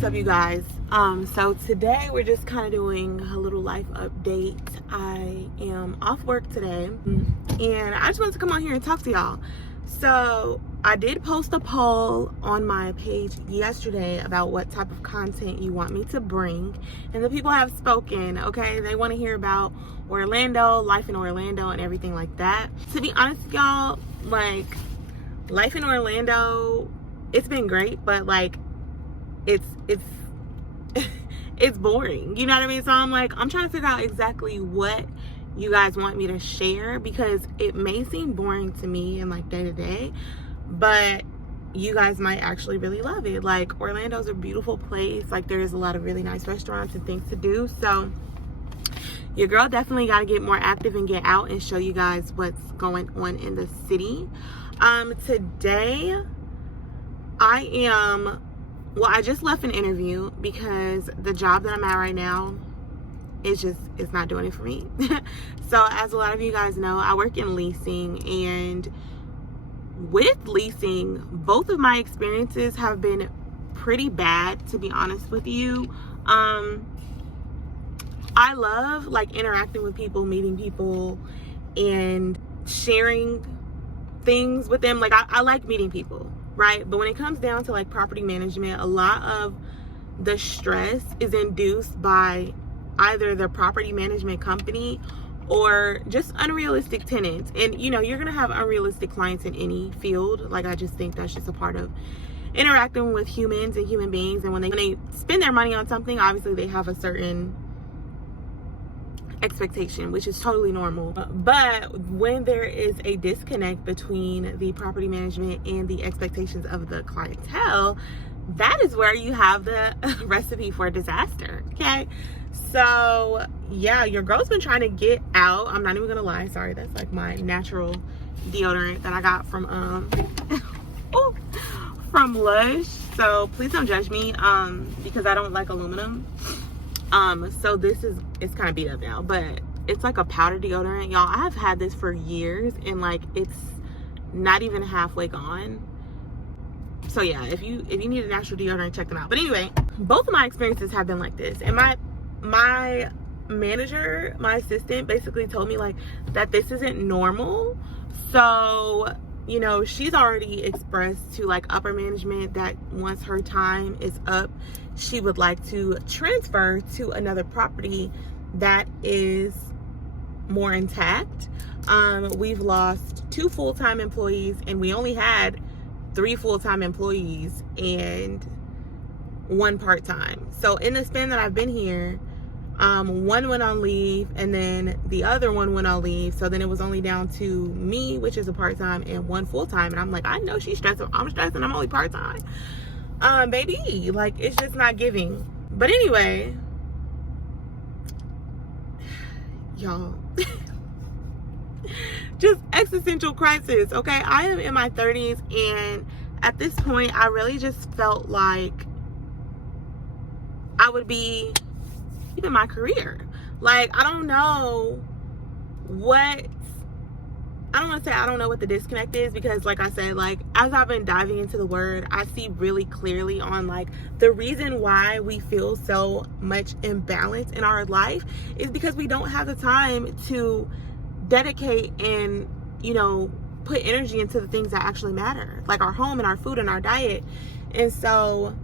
What's up, you guys? So today we're just kind of doing a little life update. I am off work today, and I just wanted to come on here and talk to y'all. So I did post a poll on my page yesterday about what type of content you want me to bring, and the people have spoken. Okay, they want to hear about Orlando, life in Orlando, and everything like that. To be honest, y'all, like, life in Orlando, it's been great, but like, it's it's boring, you know what I mean? So I'm trying to figure out exactly what you guys want me to share, because it may seem boring to me and like day to day, but you guys might actually really love it. Like, Orlando's a beautiful place. Like, there's a lot of really nice restaurants and things to do. So your girl definitely got to get more active and get out and show you guys what's going on in the city. Today I just left an interview because the job that I'm at right now it's not doing it for me. So as a lot of you guys know, I work in leasing, and with leasing, both of my experiences have been pretty bad, to be honest with you. I love like interacting with people, meeting people, and sharing things with them. Like, I like meeting people, right? But when it comes down to like property management, a lot of the stress is induced by either the property management company or just unrealistic tenants. And you know, you're gonna have unrealistic clients in any field. Like, I just think that's just a part of interacting with humans and human beings. And when they spend their money on something, obviously they have a certain expectation, which is totally normal. But when there is a disconnect between the property management and the expectations of the clientele, that is where you have the recipe for disaster. Okay, so yeah, your girl's been trying to get out. I'm not even gonna lie, sorry, that's like my natural deodorant that I got from from Lush, so please don't judge me because I don't like aluminum. So it's kind of beat up now, but it's like a powder deodorant, y'all. I've had this for years, and like, it's not even halfway gone. So yeah, if you need a natural deodorant, check them out. But anyway, both of my experiences have been like this, and my manager, my assistant, basically told me like that this isn't normal. So, you know, she's already expressed to like upper management that once her time is up, she would like to transfer to another property that is more intact. We've lost 2 full-time employees, and we only had 3 full-time employees and 1 part-time. So in the span that I've been here, 1 went on leave, and then the other 1 went on leave. So then it was only down to me, which is a part-time, and 1 full-time. And I'm like, I know she's stressed. I'm stressing. I'm only part-time. Baby, like, it's just not giving. But anyway, y'all, just existential crisis. Okay, I am in my 30s, and at this point I really just felt like I would be keeping my career. Like, I don't want to say I don't know what the disconnect is, because like I said, like, as I've been diving into the word, I see really clearly on like the reason why we feel so much imbalance in our life is because we don't have the time to dedicate and, you know, put energy into the things that actually matter, like our home and our food and our diet. And so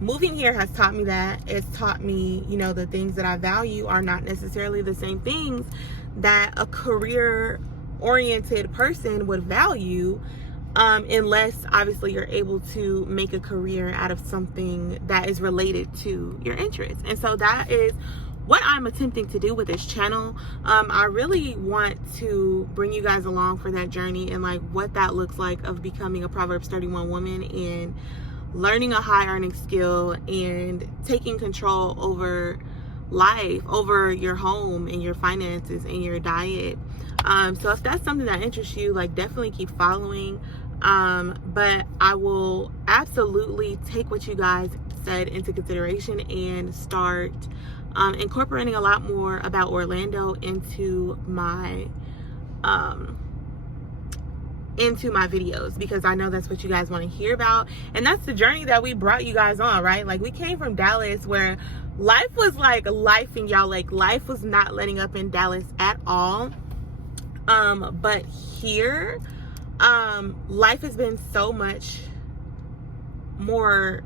moving here has taught me that. It's taught me, you know, the things that I value are not necessarily the same things that a career-oriented person would value, unless obviously you're able to make a career out of something that is related to your interests. And so that is what I'm attempting to do with this channel. I really want to bring you guys along for that journey, and like what that looks like of becoming a Proverbs 31 woman and learning a high earning skill and taking control over life, over your home and your finances and your diet. So if that's something that interests you, like, definitely keep following. But I will absolutely take what you guys said into consideration and start incorporating a lot more about Orlando into my into my videos, because I know that's what you guys want to hear about. And that's the journey that we brought you guys on, right? Like, we came from Dallas where life was like life, and y'all, like, life was not letting up in Dallas at all. But here, life has been so much more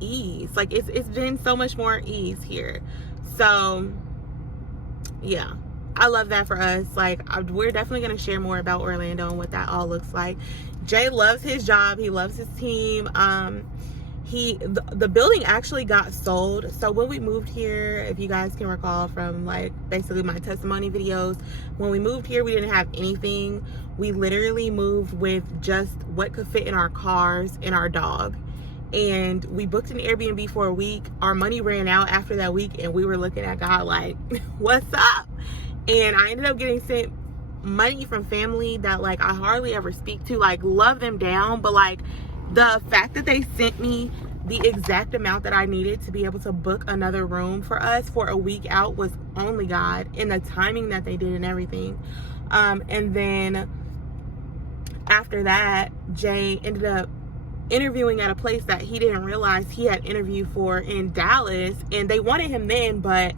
ease. Like, it's been so much more ease here. So yeah, I love that for us. Like, we're definitely going to share more about Orlando and what that all looks like. Jay loves his job. He loves his team. The building actually got sold. So when we moved here, if you guys can recall from, like, basically my testimony videos, when we moved here, we didn't have anything. We literally moved with just what could fit in our cars and our dog. And we booked an Airbnb for a week. Our money ran out after that week, and we were looking at God like, what's up? And I ended up getting sent money from family that, like, I hardly ever speak to, like, love them down, but, like, the fact that they sent me the exact amount that I needed to be able to book another room for us for a week out was only God, and the timing that they did and everything. And then after that, Jay ended up interviewing at a place that he didn't realize he had interviewed for in Dallas, and they wanted him then, but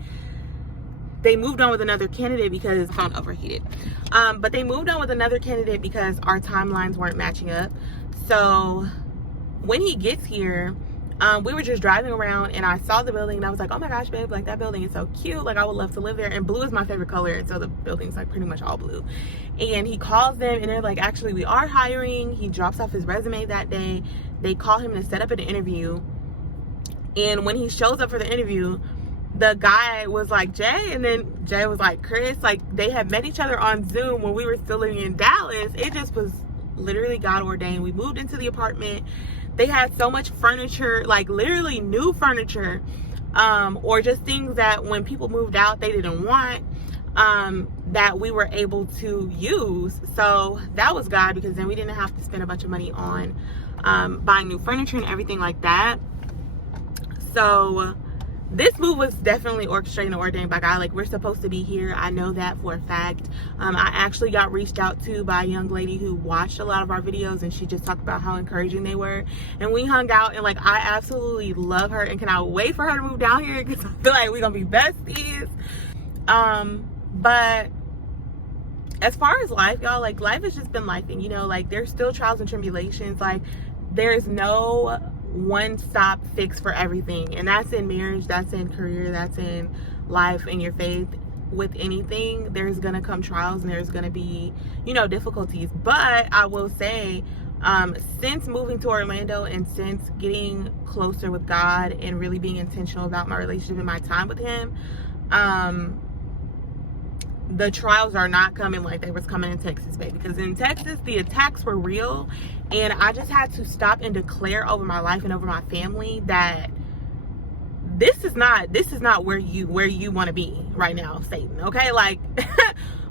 they moved on with another candidate because his phone overheated. But they moved on with another candidate because our timelines weren't matching up. So when he gets here, we were just driving around, and I saw the building, and I was like, oh my gosh, babe, like, that building is so cute. Like, I would love to live there. And blue is my favorite color, and so the building's, like, pretty much all blue. And he calls them, and they're like, actually, we are hiring. He drops off his resume that day. They call him to set up an interview. And when he shows up for the interview, the guy was like, Jay, and then Jay was like, Chris. Like, they had met each other on Zoom when we were still living in Dallas. It just was literally God ordained. We moved into the apartment. They had so much furniture, like, literally new furniture, or just things that when people moved out they didn't want, that we were able to use. So that was God, because then we didn't have to spend a bunch of money on buying new furniture and everything like that. So this move was definitely orchestrated and ordained by God. Like, we're supposed to be here. I know that for a fact. I actually got reached out to by a young lady who watched a lot of our videos, and she just talked about how encouraging they were. And we hung out, and, like, I absolutely love her and cannot wait for her to move down here, because I feel like we're gonna be besties. But as far as life, y'all, like, life has just been life, and, you know, like, there's still trials and tribulations. Like, there's no one-stop fix for everything, and that's in marriage, that's in career, that's in life and your faith. With anything, there's gonna come trials, and there's gonna be, you know, difficulties. But I will say, since moving to Orlando and since getting closer with God and really being intentional about my relationship and my time with him, the trials are not coming like they was coming in Texas, baby. Because in Texas, the attacks were real, and I just had to stop and declare over my life and over my family that this is not where you want to be right now, Satan. Okay, like,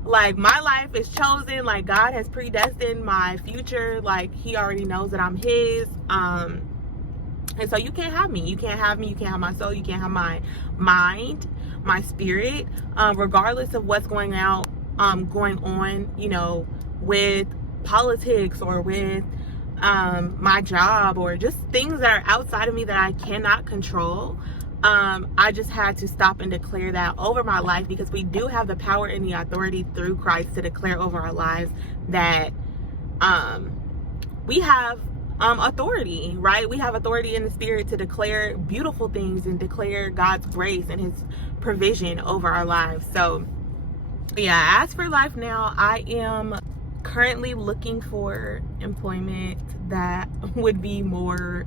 like, my life is chosen. Like, God has predestined my future. Like, he already knows that I'm his. And so you can't have me. You can't have me. You can't have my soul. You can't have my mind, my spirit, regardless of what's going on, you know, with politics or with my job, or just things that are outside of me that I cannot control. I just had to stop and declare that over my life, because we do have the power and the authority through Christ to declare over our lives that we have authority, right? We have authority in the spirit to declare beautiful things and declare God's grace and his provision over our lives. So yeah, as for life now, I am currently looking for employment that would be more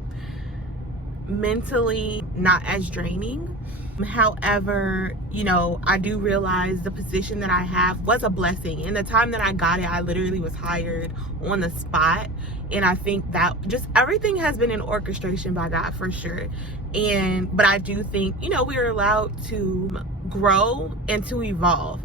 mentally not as draining. However, you know, I do realize the position that I have was a blessing. In the time that I got it, I literally was hired on the spot. And I think that just everything has been an orchestration by God for sure. But I do think, you know, we are allowed to grow and to evolve.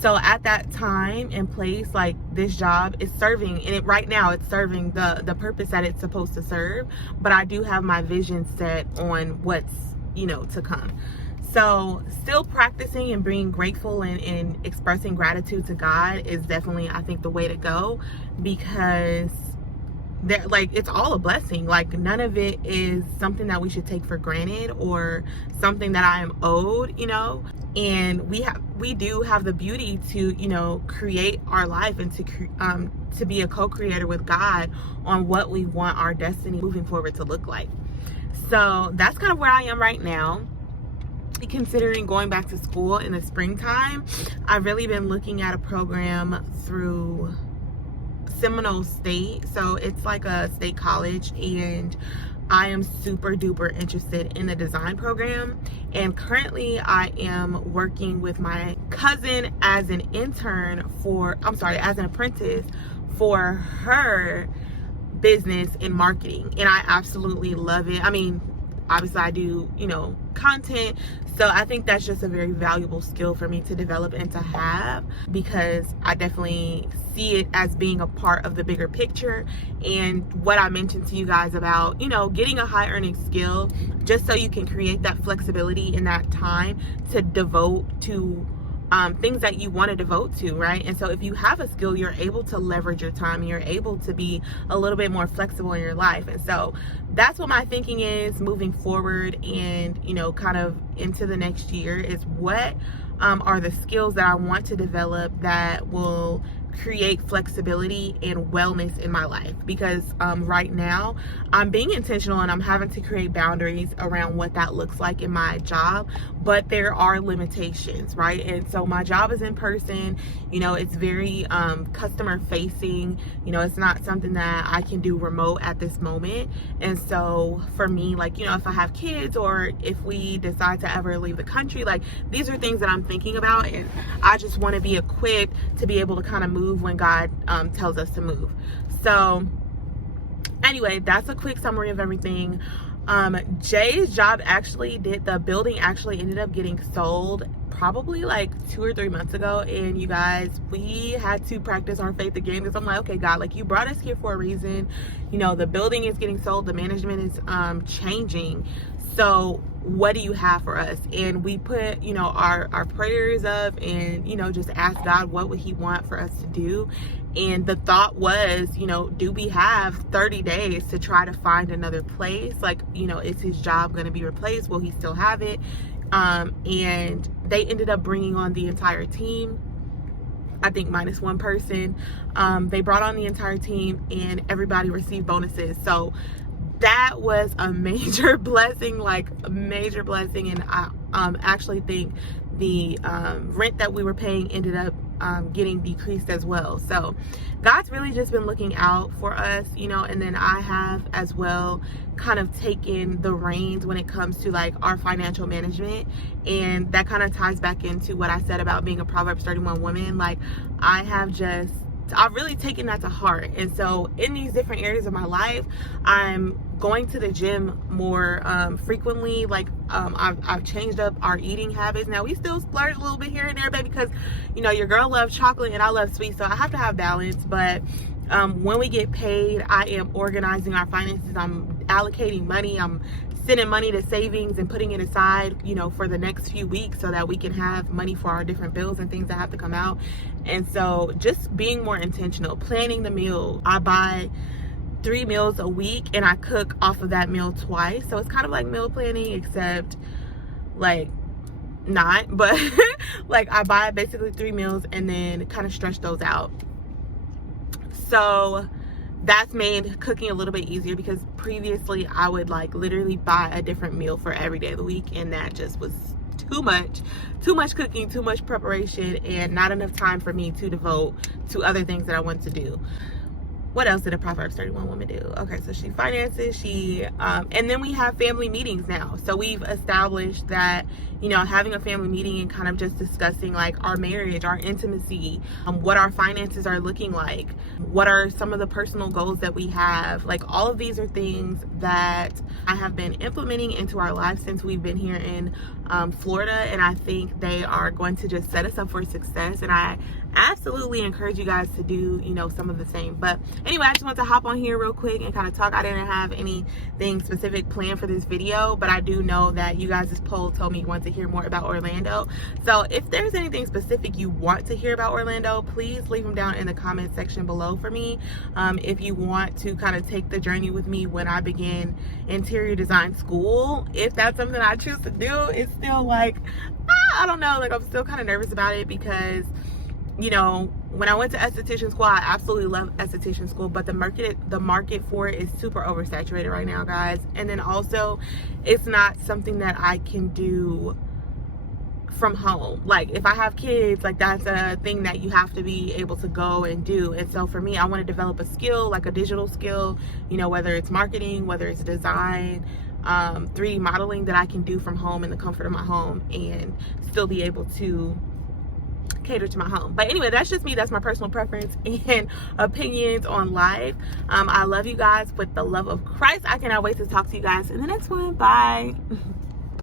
So at that time and place, like, this job is serving, and right now it's serving the purpose that it's supposed to serve. But I do have my vision set on what's, you know, to come. So still practicing and being grateful and expressing gratitude to God is definitely, I think, the way to go, because like, it's all a blessing. Like, none of it is something that we should take for granted or something that I am owed, and we do have the beauty to, create our life and to be a co-creator with God on what we want our destiny moving forward to look like. So that's kind of where I am right now. Considering going back to school in the springtime, I've really been looking at a program through Seminole State. So it's like a state college, and I am super duper interested in the design program. And currently I am working with my cousin as an as an apprentice for her business in marketing, and I absolutely love it. I mean, obviously I do, content. So I think that's just a very valuable skill for me to develop and to have, because I definitely see it as being a part of the bigger picture. And what I mentioned to you guys about, getting a high earning skill, just so you can create that flexibility in that time to devote to things that you want to devote to, right? And so if you have a skill, you're able to leverage your time, and you're able to be a little bit more flexible in your life. And so that's what my thinking is moving forward, and kind of into the next year, is what are the skills that I want to develop that will create flexibility and wellness in my life. Because right now I'm being intentional and I'm having to create boundaries around what that looks like in my job, but there are limitations, right? And so my job is in person, it's very customer facing, it's not something that I can do remote at this moment. And so for me, like, if I have kids, or if we decide to ever leave the country, like, these are things that I'm thinking about, and I just want to be equipped to be able to kind of move when God tells us to move. So anyway, that's a quick summary of everything. Jay's job the building actually ended up getting sold probably like 2 or 3 months ago. And you guys, we had to practice our faith again, because I'm like, okay, God, like, you brought us here for a reason. The building is getting sold, the management is changing. So what do you have for us? And we put, our prayers up, and, just ask God, what would he want for us to do? And the thought was, do we have 30 days to try to find another place? Like, is his job going to be replaced? Will he still have it? And they ended up bringing on the entire team, I think minus one person. They brought on the entire team, and everybody received bonuses. So that was a major blessing, like a major blessing. And I actually think the rent that we were paying ended up getting decreased as well. So God's really just been looking out for us, and then I have as well kind of taken the reins when it comes to like our financial management. And that kind of ties back into what I said about being a Proverbs 31 woman. Like, I've really taken that to heart. And so in these different areas of my life, I'm going to the gym more frequently. Like, I've changed up our eating habits. Now, we still splurge a little bit here and there, baby, because your girl loves chocolate and I love sweets, so I have to have balance. But when we get paid, I am organizing our finances. I'm allocating money. I'm sending money to savings and putting it aside, for the next few weeks, so that we can have money for our different bills and things that have to come out. And so just being more intentional, planning the meal. I buy 3 meals a week, and I cook off of that meal twice. So it's kind of like meal planning, except like not, but like I buy basically 3 meals and then kind of stretch those out. So that's made cooking a little bit easier, because previously I would like literally buy a different meal for every day of the week, and that just was too much cooking, too much preparation, and not enough time for me to devote to other things that I want to do. What else did a Proverbs 31 woman do? Okay, so she finances, and then we have family meetings now. So we've established that, having a family meeting and kind of just discussing like our marriage, our intimacy, what our finances are looking like, what are some of the personal goals that we have. Like, all of these are things that I have been implementing into our lives since we've been here in Florida, and I think they are going to just set us up for success, and I absolutely encourage you guys to do, you know, some of the same. But anyway, I just want to hop on here real quick and kind of talk. I didn't have anything specific planned for this video, but I do know that you guys' poll told me you want to hear more about Orlando. So if there's anything specific you want to hear about Orlando, please leave them down in the comment section below for me. If you want to kind of take the journey with me when I begin interior design school, if that's something I choose to do, it's still like, I don't know, like I'm still kind of nervous about it because, you know, when I went to esthetician school, I absolutely love esthetician school, but the market for it is super oversaturated right now, guys. And then also, it's not something that I can do from home. Like if I have kids, like that's a thing that you have to be able to go and do. And so for me, I want to develop a skill, like a digital skill, you know, whether it's marketing, whether it's design, 3D modeling, that I can do from home in the comfort of my home and still be able to cater to my home. But anyway, that's just me. That's my personal preference and opinions on life. I love you guys with the love of Christ. I cannot wait to talk to you guys in the next one. Bye.